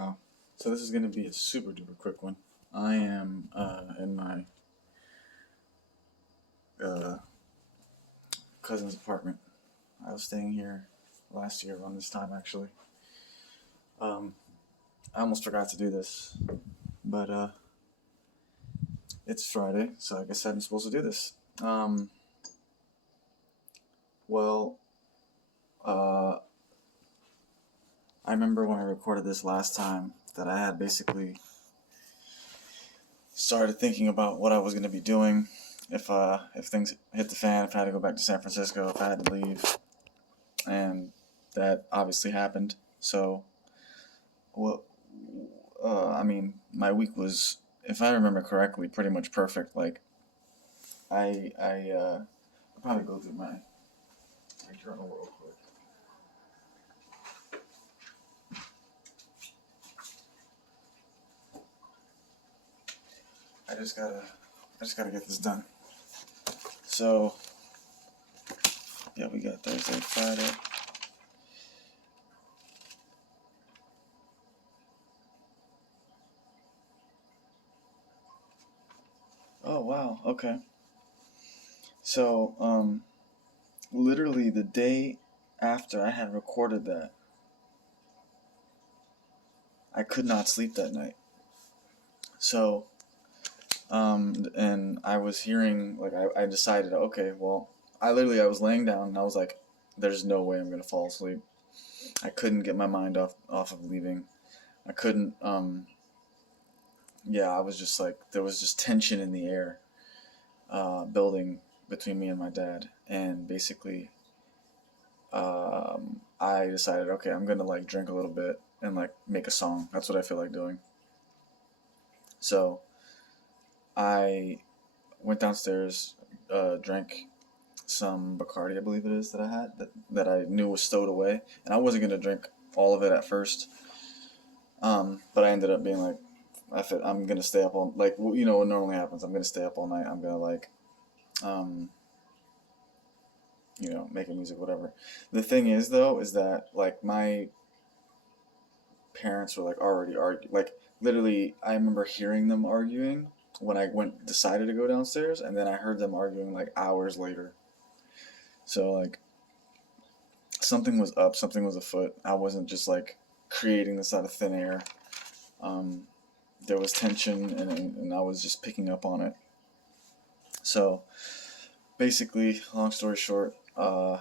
Wow. So this is going to be a super duper quick one. I am in my uh, cousin's apartment. I was staying here last year around this time, actually. Um, I almost forgot to do this, but it's Friday, so I guess I'm supposed to do this. Um, well, uh, I remember when I recorded this last time that I had basically started thinking about what I was going to be doing if things hit the fan, if I had to go back to San Francisco, if I had to leave, and that obviously happened. So, well, I mean, my week was, if I remember correctly, pretty much perfect. Like, I'll probably go through my journal real quick. I just gotta get this done. So, yeah, we got Thursday, Friday. Oh wow, okay. So, literally the day after I had recorded that, I could not sleep that night. So, and I was hearing, like, I decided, okay, well, I was laying down and I was like, there's no way I'm gonna fall asleep. I couldn't get my mind off of leaving. I couldn't, yeah, I was just like, there was just tension in the air, building between me and my dad. And basically, I decided, okay, I'm gonna like drink a little bit and like make a song. That's what I feel like doing. So I went downstairs, drank some Bacardi, I believe it is, that I had that I knew was stowed away, and I wasn't gonna drink all of it at first. But I ended up being like, I'm gonna stay up all like you know what normally happens. I'm gonna stay up all night. I'm gonna like, um, making music, whatever. The thing is though, is that like my parents were like already arguing, like literally. I remember hearing them arguing when I went decided to go downstairs, and then I heard them arguing like hours later. So like something was up, something was afoot. I wasn't just like creating this out of thin air. Um, there was tension, and I was just picking up on it. So basically, long story short, I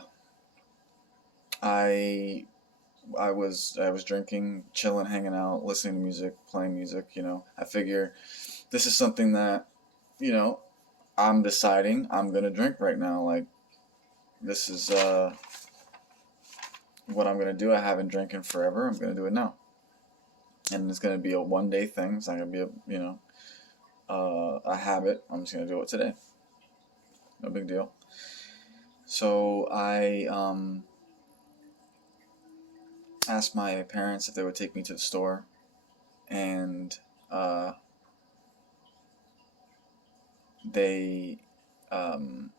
I was drinking, chilling, hanging out, listening to music, playing music. I figure this is something that you know I'm deciding I'm gonna drink right now. Like this is what I'm gonna do. I haven't drank in forever. I'm gonna do it now, and it's gonna be a 1 day thing. It's not gonna be a habit. I'm just gonna do it today. No big deal. So I asked my parents if they would take me to the store, and uh, they um,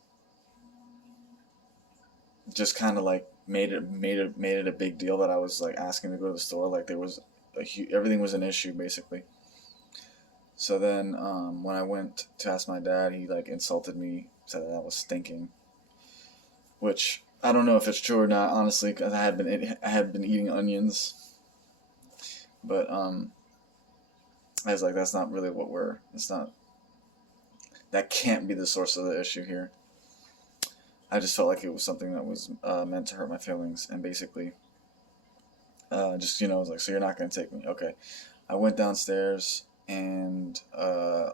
just kind of like made it a big deal that I was like asking to go to the store. Like there was everything was an issue basically. So then when I went to ask my dad, he like insulted me, said that I was stinking, which I don't know if it's true or not, honestly, because I had been eating onions, but I was like, that's not really what we're. It's not. That can't be the source of the issue here. I just felt like it was something that was meant to hurt my feelings, and basically, just I was like, so you're not gonna take me, okay? I went downstairs and I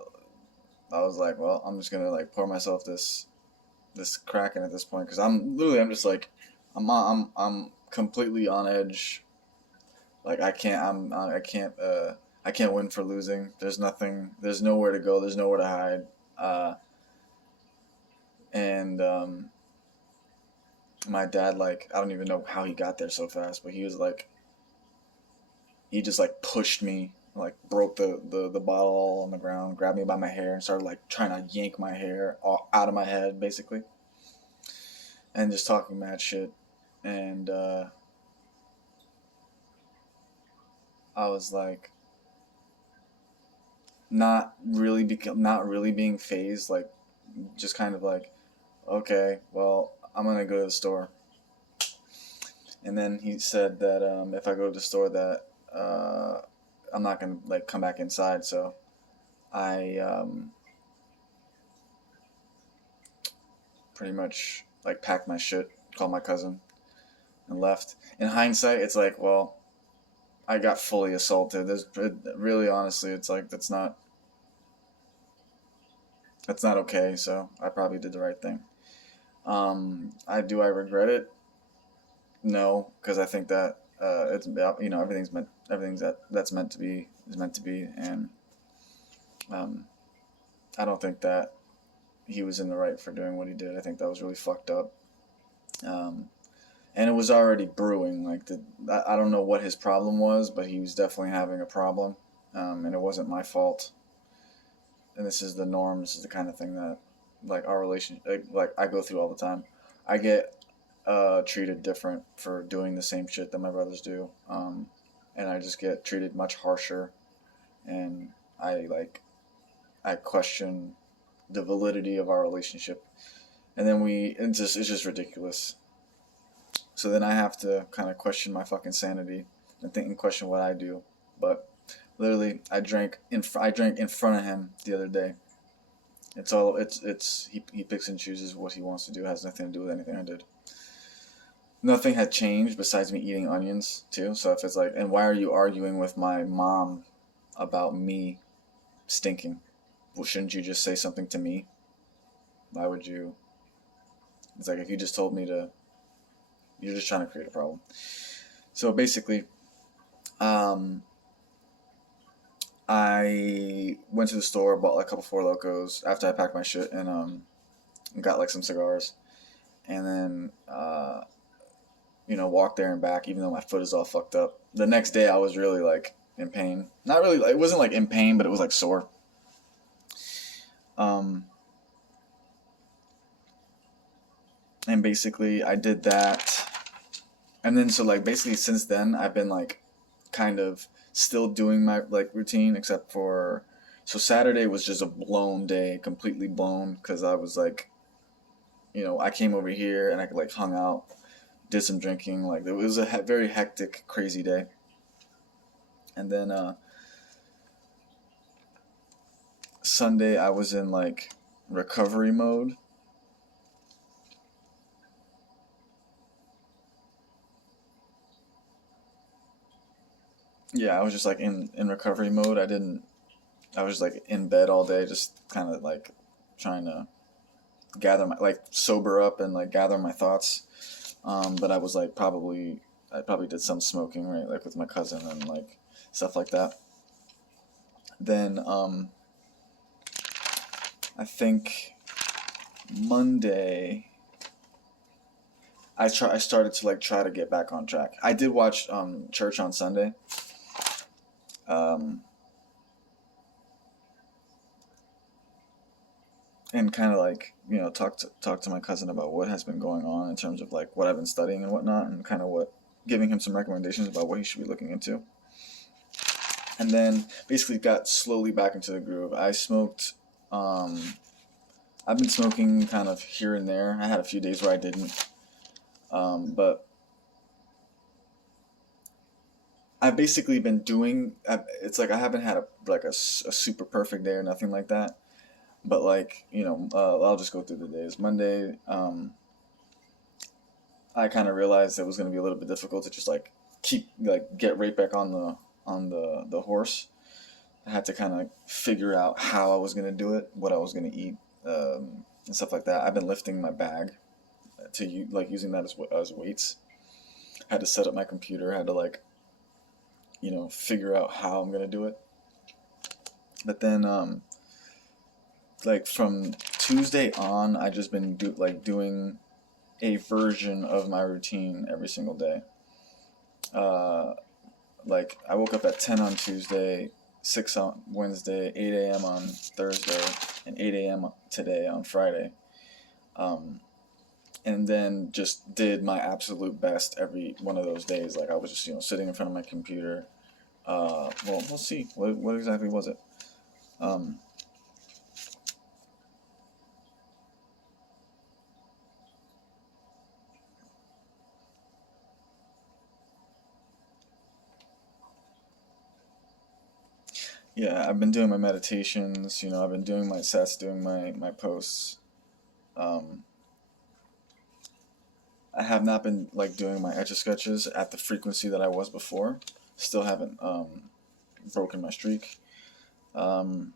was like, well, I'm just gonna like pour myself this Kraken at this point because I'm just like, I'm completely on edge. Like I can't I can't win for losing. There's nothing. There's nowhere to go. There's nowhere to hide. Uh, and my dad, like, I don't even know how he got there so fast, but he just like pushed me, like broke the bottle all on the ground, grabbed me by my hair, and started like trying to yank my hair out of my head, basically, and just talking mad shit. And I was like not really being phased, like just kind of like, okay, well, I'm gonna go to the store. And then he said that if I go to the store, that I'm not gonna like come back inside. So I pretty much like packed my shit, called my cousin, and left. In hindsight, it's like, well, I got fully assaulted. There's really, honestly, it's like that's not okay. So I probably did the right thing. I regret it? No, because I think that it's everything's that's meant to be is meant to be, and um, I don't think that he was in the right for doing what he did. I think that was really fucked up. Um, and it was already brewing. Like I don't know what his problem was, but he was definitely having a problem, and it wasn't my fault. And this is the norm. This is the kind of thing that, like, our relation, like I go through all the time. I get treated different for doing the same shit that my brothers do, and I just get treated much harsher. And I question the validity of our relationship, and then it's just ridiculous. So then I have to kind of question my fucking sanity and think and question what I do. But literally, I drank in front of him the other day. He picks and chooses what he wants to do. It has nothing to do with anything I did. Nothing had changed besides me eating onions too. So if it's like, and why are you arguing with my mom about me stinking? Well, shouldn't you just say something to me? Why would you? It's like if you just told me to, you're just trying to create a problem. So basically, um, I went to the store, bought like a couple Four Locos after I packed my shit, and got like some cigars, and then walked there and back, even though my foot is all fucked up. The next day, I was really like in pain. Not really, it wasn't like in pain, but it was like sore. Um, and basically, I did that, and then so like basically since then, I've been like kind of still doing my like routine, except for so Saturday was just a blown day, completely blown, because I was like, I came over here and I like hung out, did some drinking. Like it was a very hectic, crazy day. And then Sunday I was in like recovery mode. Yeah, I was just like in recovery mode. I was like in bed all day, just kind of like trying to gather my like sober up and like gather my thoughts. But I was like I probably did some smoking, right, like with my cousin and like stuff like that. Then I think Monday I started to like try to get back on track. I did watch church on Sunday. Um, and kind of like talk to my cousin about what has been going on in terms of like what I've been studying and whatnot, and kind of what giving him some recommendations about what he should be looking into. And then basically got slowly back into the groove. I've been smoking kind of here and there. I had a few days where I didn't, but I've basically been doing. It's like I haven't had a super perfect day or nothing like that. But like I'll just go through the days. Monday, I kind of realized it was going to be a little bit difficult to just like get right back on the horse. I had to kind of figure out how I was going to do it, what I was going to eat, and stuff like that. I've been lifting my bag like using that as weights. I had to set up my computer. I had to like figure out how I'm going to do it. But then like from Tuesday on, I just been doing a version of my routine every single day. Uh, like I woke up at 10 on Tuesday, 6 on Wednesday, 8 a.m. on Thursday, and 8 a.m. today on Friday. Um, and then just did my absolute best every one of those days. Like I was just sitting in front of my computer, Well, we'll see. What exactly was it? Um, yeah, I've been doing my meditations. I've been doing my sets, doing my posts. Um, I have not been like doing my etch a sketches at the frequency that I was before. Still haven't broken my streak. Um,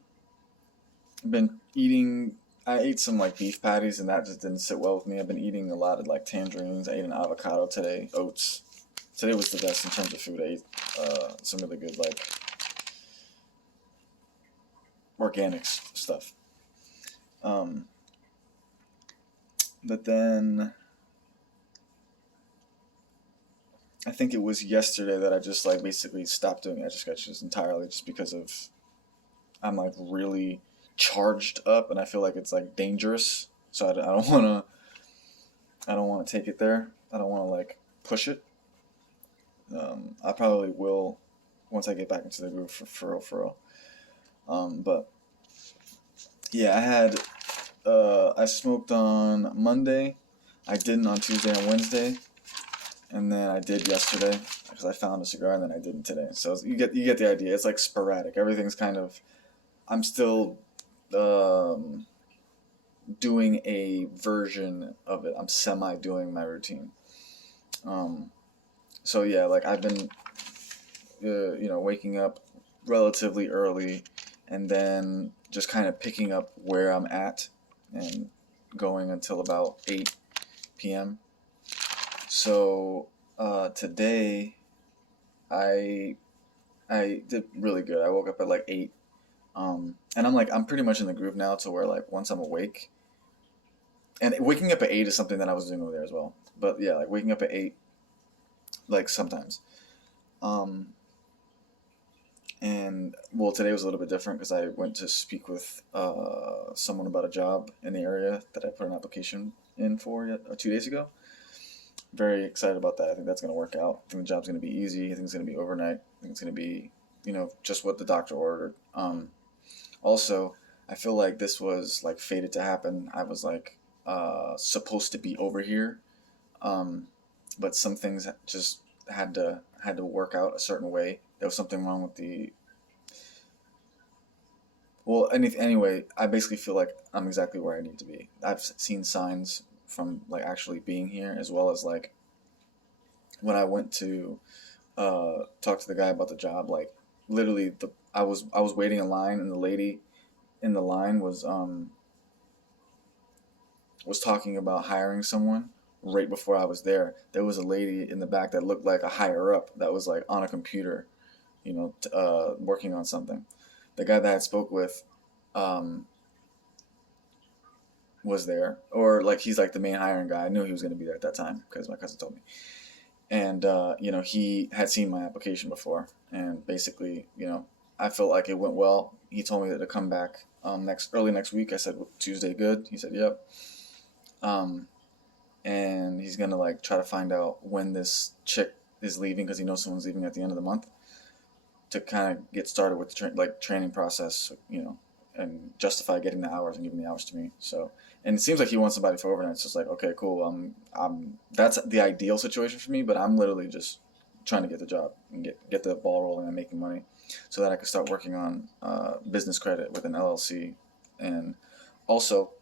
been eating. I ate some like beef patties, and that just didn't sit well with me. I've been eating a lot of like tangerines. I ate an avocado today. Oats. Today was the best in terms of food. I ate some really good like organic stuff. Um, but then I think it was yesterday that I just like basically stopped doing etch a sketches entirely, just because of I'm like really charged up, and I feel like it's like dangerous. So I don't want to. I don't want to take it there. I don't want to like push it. I probably will once I get back into the groove for real, for real. But yeah, I smoked on Monday. I didn't on Tuesday and Wednesday, and then I did yesterday because I found a cigar, and then I didn't today. So you get the idea. It's like sporadic. Everything's kind of. I'm still um, doing a version of it. I'm semi doing my routine. Um, so yeah, like I've been, waking up relatively early, and then just kind of picking up where I'm at, and going until about 8 p.m. So today I I did really good. I woke up at like 8. And I'm pretty much in the groove now to where like once I'm awake, and waking up at 8 is something that I was doing over there as well. But yeah, like waking up at 8, like sometimes. Um, and well, today was a little bit different because I went to speak with someone about a job in the area that I put an application in for 2 days ago. Very excited about that. I think that's going to work out. I think the job's going to be easy. I think it's going to be overnight. I think it's going to be, just what the doctor ordered. Also, I feel like this was like fated to happen. I was like supposed to be over here, um, but some things just had to work out a certain way. There was something wrong with the anyway. I basically feel like I'm exactly where I need to be. I've seen signs from like actually being here, as well as like when I went to talk to the guy about the job. Like literally, I was waiting in line, and the lady in the line was talking about hiring someone right before I was there. There was a lady in the back that looked like a higher up that was like on a computer, working on something. The guy that I spoke with um, was there, or like he's like the main hiring guy. I knew he was going to be there at that time because my cousin told me. And he had seen my application before, and basically, I felt like it went well. He told me that to come back early next week. I said, well, Tuesday good? He said, yep. Um, and he's gonna like try to find out when this chick is leaving because he knows someone's leaving at the end of the month, to kind of get started with the training process, and justify getting the hours and giving the hours to me. So, and it seems like he wants somebody for overnight. It's just like, okay, cool. That's the ideal situation for me, but I'm literally just trying to get the job and get the ball rolling and making money, so that I can start working on business credit with an LLC. And also,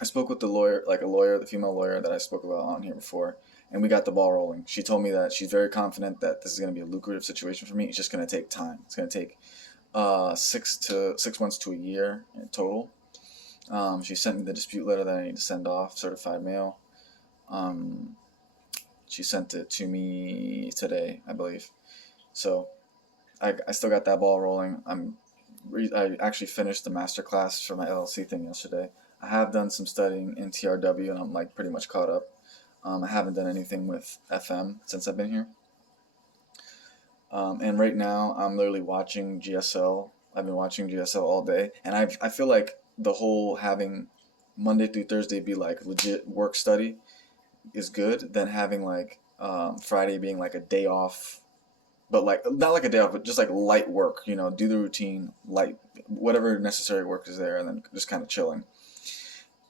I spoke with the lawyer, like a lawyer, the female lawyer that I spoke about on here before, and we got the ball rolling. She told me that she's very confident that this is going to be a lucrative situation for me. It's just going to take time. It's going to take 6 months to a year in total. She sent me the dispute letter that I need to send off, certified mail. Um, she sent it to me today, I believe. So I still got that ball rolling. I actually finished the master class for my LLC thing yesterday. I have done some studying in TRW, and I'm like pretty much caught up. I haven't done anything with FM since I've been here. And right now, I'm literally watching GSL. I've been watching GSL all day, and I feel like the whole having Monday through Thursday be like legit work study is good than having like Friday being like a day off but like not like a day off, but just like light work. You know, do the routine, light whatever necessary work is there, and then just kind of chilling.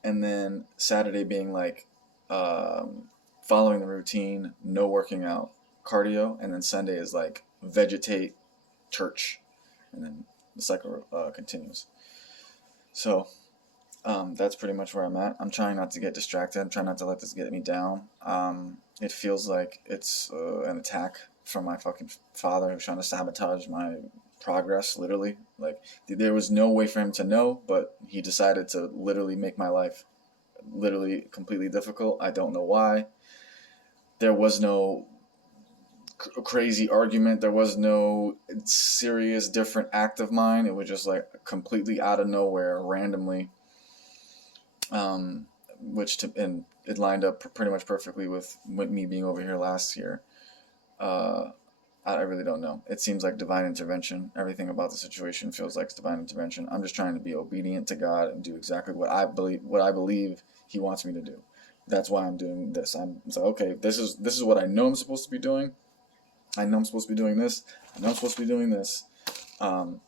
And then Saturday being like um, following the routine, no working out, cardio, and then Sunday is like vegetate, church, and then the cycle continues. So that's pretty much where I'm at. I'm trying not to get distracted. I'm trying not to let this get me down. It feels like it's an attack from my fucking father who's trying to sabotage my progress, literally. Like, there was no way for him to know, but he decided to literally make my life literally completely difficult. I don't know why. There was no crazy argument. There was no serious different act of mine. It was just like completely out of nowhere, randomly. Um, and it lined up pretty much perfectly with me being over here last year. Uh, I really don't know. It seems like divine intervention. Everything about the situation feels like divine intervention. I'm just trying to be obedient to God and do exactly what I believe He wants me to do. That's why I'm doing this. It's like, okay, this is what I know I'm supposed to be doing. I know I'm supposed to be doing this. I know I'm supposed to be doing this. Um,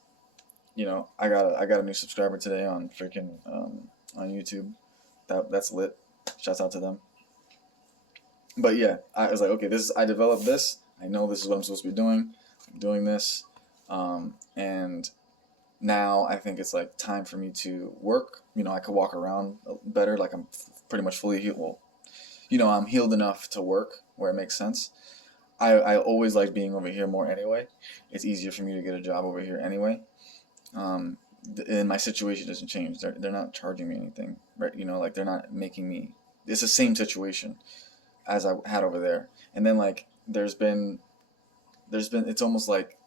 I got a new subscriber today on freaking on YouTube. That's lit. Shouts out to them. But yeah, I was like, okay, I developed this. I know this is what I'm supposed to be doing. I'm doing this, and now I think it's like time for me to work. I could walk around better. Like I'm pretty much fully healed. Well, I'm healed enough to work where it makes sense. I always like being over here more anyway. It's easier for me to get a job over here anyway. Um, and my situation doesn't change. They're not charging me anything, right? Like they're not making me. It's the same situation as I had over there. And then like there's been it's almost like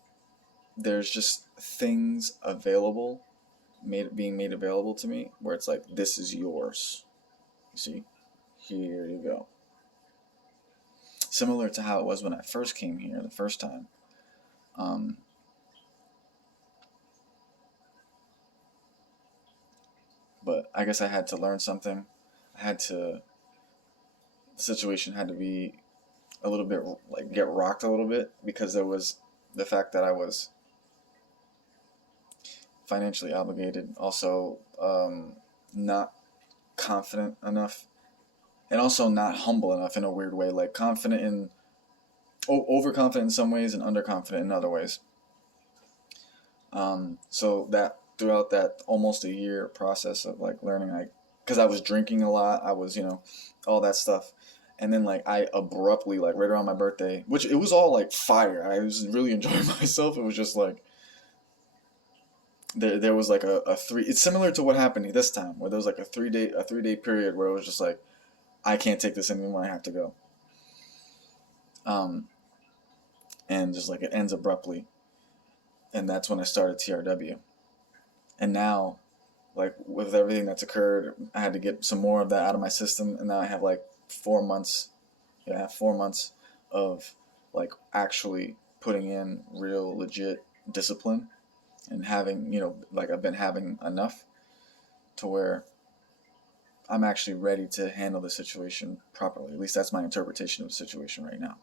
there's just things available being made available to me where it's like, this is yours. You see? Here you go. Similar to how it was when I first came here the first time. Um, but I guess I had to learn something. The situation had to be a little bit, like, get rocked a little bit, because there was the fact that I was financially obligated, also not confident enough, and also not humble enough in a weird way, like confident in, overconfident in some ways and underconfident in other ways. So that throughout that almost a year process of like learning, because I was drinking a lot, I was, all that stuff. And then like I abruptly, like right around my birthday, which it was all like fire. I was really enjoying myself. It was just like, there was like a three, it's similar to what happened this time, where there was like a 3 day period where it was just like, I can't take this anymore, I have to go. Um, and just like it ends abruptly. And that's when I started TRW. And now, like with everything that's occurred, I had to get some more of that out of my system, and now I have like 4 months. Yeah, I have 4 months of like actually putting in real legit discipline, and having, like I've been having enough to where I'm actually ready to handle the situation properly. At least that's my interpretation of the situation right now.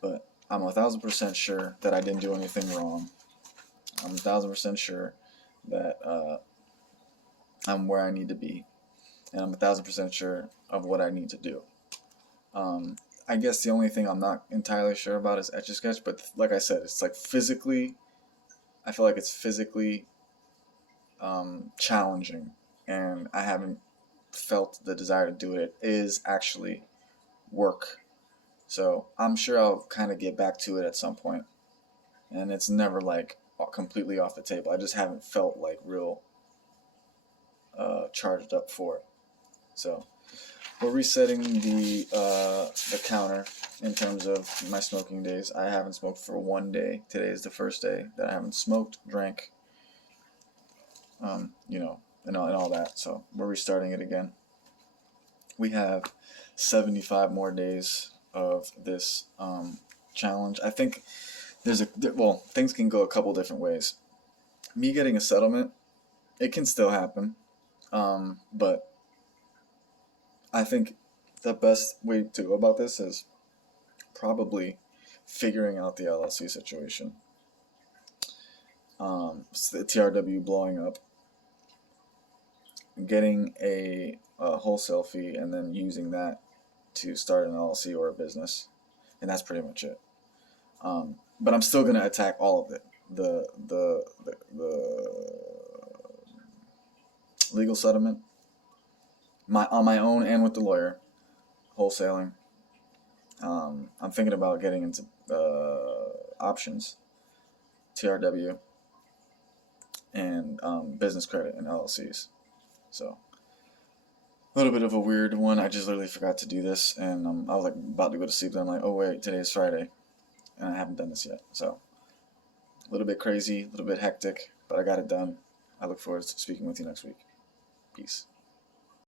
But I'm 1,000% sure that I didn't do anything wrong. I'm 1,000% sure that I'm where I need to be, and I'm 1,000% sure of what I need to do. I guess the only thing I'm not entirely sure about is Etch a Sketch, but like I said, it's like physically, I feel like it's physically challenging, and I haven't felt the desire to do it. It is actually work. So I'm sure I'll kind of get back to it at some point, and it's never like completely off the table. I just haven't felt like real charged up for it. So we're resetting the counter in terms of my smoking days. I haven't smoked for 1 day. Today is the first day that I haven't smoked, drank, and all that. So we're restarting it again. We have 75 more days of this challenge. I think things can go a couple different ways. Me getting a settlement, it can still happen, but I think the best way to go about this is probably figuring out the LLC situation. The TRW blowing up, getting a wholesale fee, and then using that to start an LLC or a business, and that's pretty much it. But I'm still gonna attack all of it. The legal settlement, on my own and with the lawyer, wholesaling. I'm thinking about getting into options, TRW, and business credit and LLCs. So a little bit of a weird one. I just literally forgot to do this, and I was like about to go to sleep. Then I'm like, oh wait, today is Friday, and I haven't done this yet. So a little bit crazy, a little bit hectic, but I got it done. I look forward to speaking with you next week. Peace.